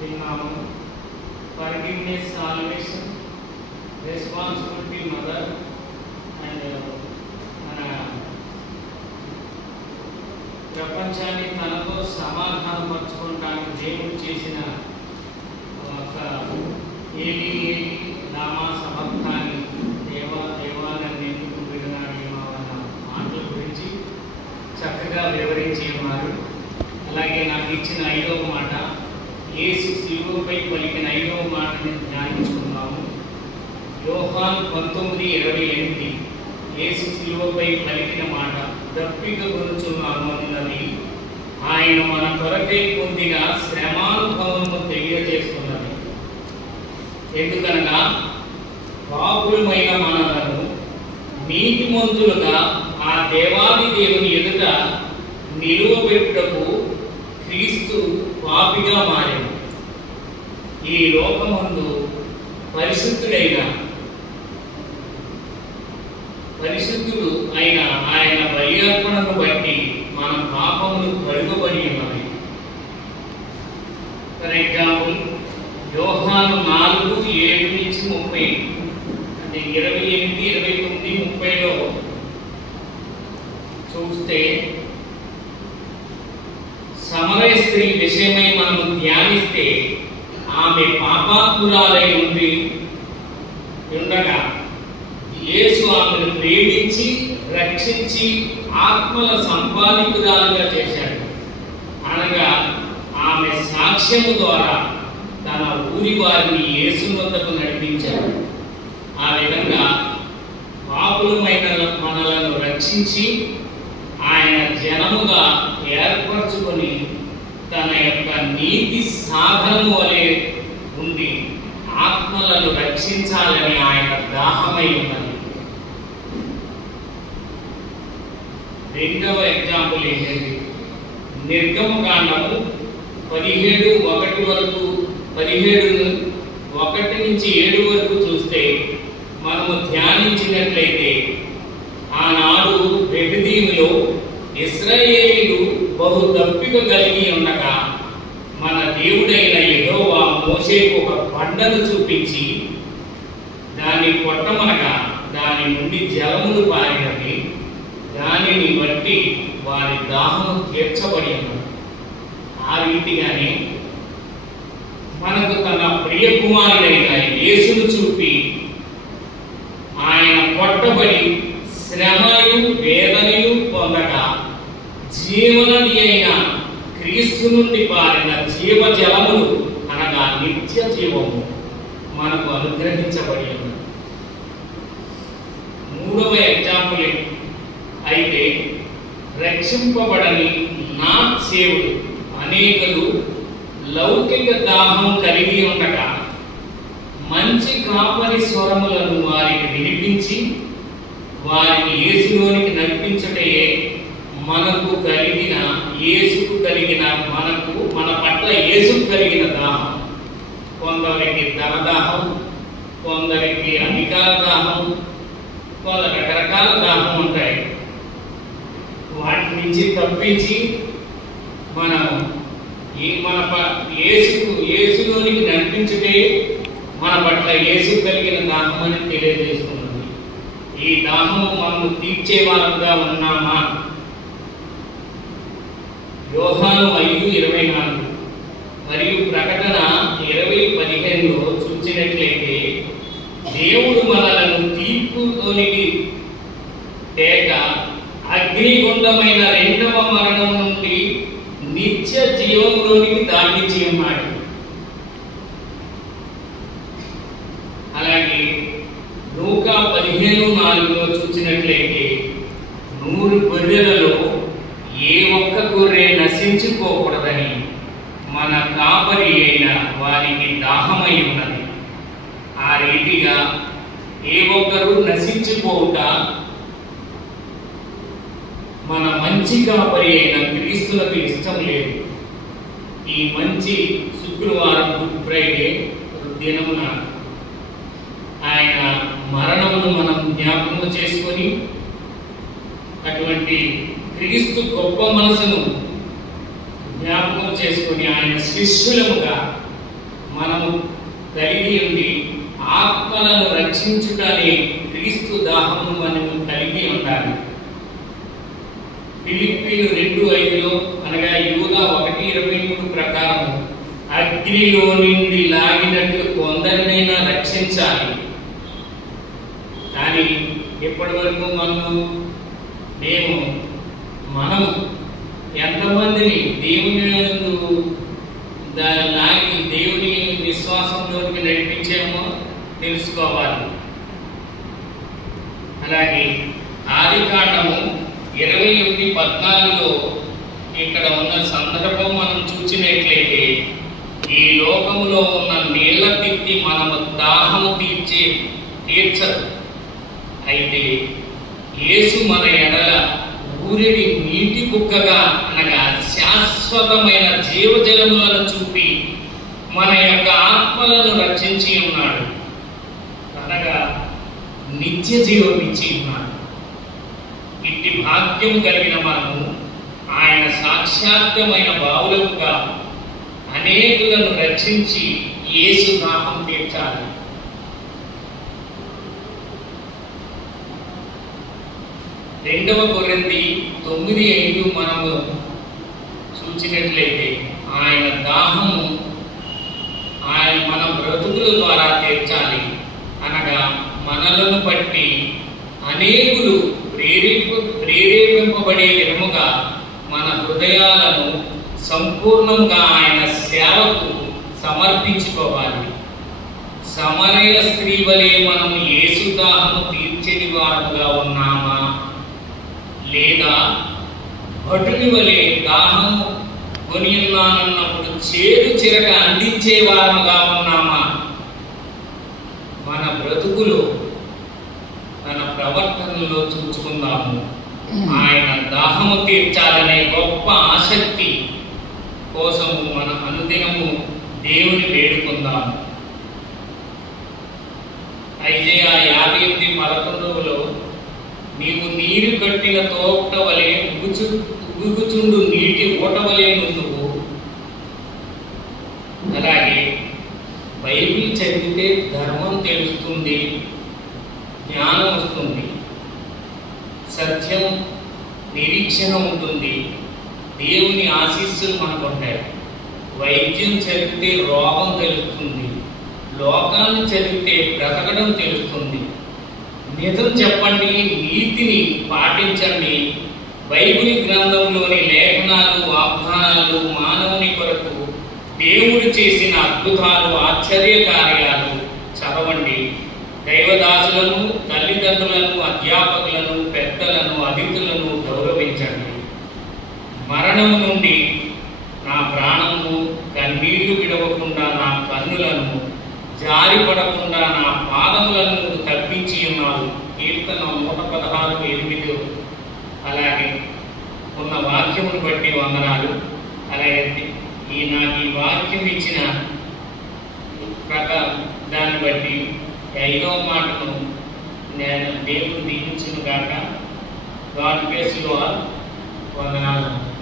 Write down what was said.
విన్నాము. Forgiveness, salvation, responsibility mother and మన ప్రపంచాన్ని తనతో సమాధానపరచుకోవడానికి దేవుడు చేసిన ఒక ఏలి ఏలి రామా సమర్థాన్ని దేవాలయాన్ని ఎందుకు విడనాడేమో అన్న మాటల గురించి చక్కగా వివరించి ఉన్నారు. అలాగే నాకు ఇచ్చిన 5వ మాట, యేసు శిలువపై పలికిన 5వ మాటని ధ్యానించుకున్నాము. యోహాను 19:28 యేసు శిలువపై పలికిన మాట దప్పిక గురుచున్నాను అన్నది ఆయన మన కొరకై పొందిన శ్రమానుభవము తెలియజేస్తున్నది. ఎందుకనగా పాపులమైన మనలను నీతిమంతులుగా ఆ దేవాది దేవుని ఎదుట నిలువబెట్టుటకు క్రీస్తు పాపిగా మారాడు. ఈ లోకమందు పరిశుద్ధుడు అయిన ఆయన బలియార్పణను బట్టి మన పాపములు కడుగబడి ఉన్నాయి. ఫర్ ఎగ్జాంపుల్ యోహాను 4:7-30 అంటే 28, 29, 30లో చూస్తే సమరయ స్త్రీ విషయమై మనము ధ్యానిస్తే ఆమె పాపాత్మురాలై ఉండగా యేసు ఆమెను ప్రేమించి రక్షించి ఆత్మల సంపాదికురాలుగా చేశాడు. అనగా ఆమె సాక్ష్యము ద్వారా తన ఊరి వారిని యేసు వద్దకు నడిపించాడు. ఆ విధంగా పాపులమైన మనలను రక్షించి ఆయన జనముగా ఏర్పరచుకొని తన యొక్క నీతి సాధనము వలె ఉండి ఆత్మలను రక్షించాలని ఆయన దాహమై ఉన్నది. 2వ ఎగ్జాంపుల్ ఏంటంటే నిర్గమకాండము 17:1 వరకు 17:1-7 వరకు చూస్తే మనము ధ్యానించినట్లయితే ఆనాడు బెబిదీములో ఇశ్రాయేలీయులు బహు దప్పిక కలిగి ఉండగా మన దేవుడైన యెహోవా మోషేకు ఒక బండను చూపించి దాన్ని కొట్టమనగా దాని నుండి జలములు పారినవి. దానిని బట్టి వారి దాహము తీర్చబడి ఉన్నది. ఆ రీతిగానే మనకు తన ప్రియ కుమారుడైన యేసును చూపి ఆయన కొట్టబడి శ్రమయు వేదనయు పొందగా జీవనది అయిన క్రీస్తు నుండి పారిన జీవజలములు అనగా నిత్య జీవము మనకు అనుగ్రహించబడి ఉన్నది. 3వ ఎగ్జాంపుల్ అయితే రక్షింపబడని నాట్ సేవుడు అనేకులు లౌకిక దాహం కలిగి ఉండగా మంచి కాపరి స్వరములను వారికి వినిపించి వారిని యేసులోనికి నడిపించుటే మనకు కలిగిన యేసుకు కలిగిన మన పట్ల యేసుకు కలిగిన దాహం. కొందరికి ధనదాహం, కొందరికి అధికార దాహం, కొందరు రకరకాల దాహం ఉంటాయి. వాటి నుంచి తప్పించి మనం యేసులోనికి నడిపించుటే మన పట్ల యేసు కలిగిన దాహం అని తెలియజేస్తున్నది. ఈ దాహము మనము తీర్చే వారంగా ఉన్నామా? యోహాను 5:24 మరియు ప్రకటన 20:15లో చూసినట్లయితే దేవుడు మనలను తీర్పులోనికి తేక అగ్నిగుండమైన 2వ మరణం నుండి నిత్య జీవంలోనికి దాటించి ఉన్నాడు. అలాగే లూకా 15:4లో చూసినట్లయితే 100 గొర్రెలలో ఏ ఒక్క గొర్రె నశించుకోకూడదని మన కాపరి అయిన వారికి దాహమై ఉన్నది. ఆ రీతిగా ఏ ఒక్కరూ నశించిపోవుట మన మంచి కాపరి అయిన క్రీస్తులకు ఇష్టం లేదు. ఈ మంచి శుక్రవారం గుడ్ ఫ్రైడే దినమున ఆయన మరణమును మనం జ్ఞాపకం చేసుకొని అటువంటి క్రీస్తు గొప్ప మనసును జ్ఞాపకం చేసుకొని ఆయన శిష్యులముగా మనము కలిగి ఉండి ఆత్మలను రక్షించుటనే క్రీస్తు దాహమును మనము కలిగి ఉండాలి. ఫిలిప్పీలు 2:5 అనగా యూదా 1:23 ప్రకారం అగ్నిలో నుండి లాగినట్లు కొందరినైనా రక్షించాలి. కానీ ఇప్పటి వరకు మనము ఎంతమందిని దేవుని లాగి దేవుని విశ్వాసంలోకి నడిపించామో తెలుసుకోవాలి. అలాగే ఆదికాండము 21:14 ఇక్కడ ఉన్న సందర్భం మనం చూసినట్లయితే, ఈ లోకములో ఉన్న నీళ్ల తిత్తి మనము దాహము తీర్చదు. అయితే యేసు మన ఎడల ఊరిడి నీటి కుక్కగా అనగా శాశ్వతమైన జీవజలములను చూపి మన యొక్క ఆత్మలను రక్షించి ఉన్నాడు, అనగా నిత్య జీవం ఇచ్చి ఉన్నాడు. ఇట్టి భాగ్యం కలిగిన మనము ఆయన సాక్షాత్మైన బావులకుగా అనేకులను రక్షించి యేసు దాహం తీర్చాలి. 2 కొరింథీ 9:5 మనము చూసినట్లయితే, ఆయన దాహము మన బ్రతుకుల ద్వారా తీర్చాలి, అనగా మనలను బట్టి అనేకులు ప్రేరేపింపబడే విధముగా మన హృదయాలను సంపూర్ణంగా ఆయన సేవకు సమర్పించుకోవాలి. సమరయ స్త్రీ వలె మనము యేసు దాహము తీర్చేటి వారుగా ఉన్నామా, లేదా భటుని వలె దాహము కొని ఉన్నానన్నప్పుడు చేదు చిరక అందించే వారముగా ఉన్నామా? మన బ్రతుకులో మన ప్రవర్తనలో చూసుకుందాము. ఆయన దాహము తీర్చాలనే గొప్ప ఆసక్తి కోసము మన అనుదినము దేవుని వేడుకుందాము. ఐజయా 58:11 నీవు నీరు కట్టిన తోట వలె ఉగుచుండు నీటి ఊట వలె నువ్వు. అలాగే బైబిల్ చదివితే ధర్మం తెలుస్తుంది, జ్ఞానం వస్తుంది, సత్యం నిరీక్షణ ఉంటుంది, దేవుని ఆశీస్సులు మనకు ఉంటాయి. వైద్యం చదివితే రోగం తెలుస్తుంది, లోకాన్ని చదివితే బ్రతకడం తెలుస్తుంది. నిజం చెప్పండి, నీతిని పాటించండి. బైబిల్ గ్రంథంలోని లేఖనాలు, వాగ్దానాలు మానవుని కొరకు దేవుడు చేసిన అద్భుతాలు, ఆశ్చర్య కార్యాలు చదవండి. దైవదాసులను, తల్లిదండ్రులను, అధ్యాపకులను, పెద్దలను, అతిథులను గౌరవించండి. మరణము నుండి నా ప్రాణము కన్నీళ్లు విడవకుండా నా కన్నులను జారిపడకుండా నా పాదములను తప్పించి ఉన్నావు. కీర్తన 116:8. అలాగే ఉన్న వాక్యమును బట్టి వందనాలు. అలాగే నాకు ఈ వాక్యం ఇచ్చిన దాన్ని బట్టి 5వ మాటను నేను దేవుడు దీవించును గాక. God bless you all. వందనాలు.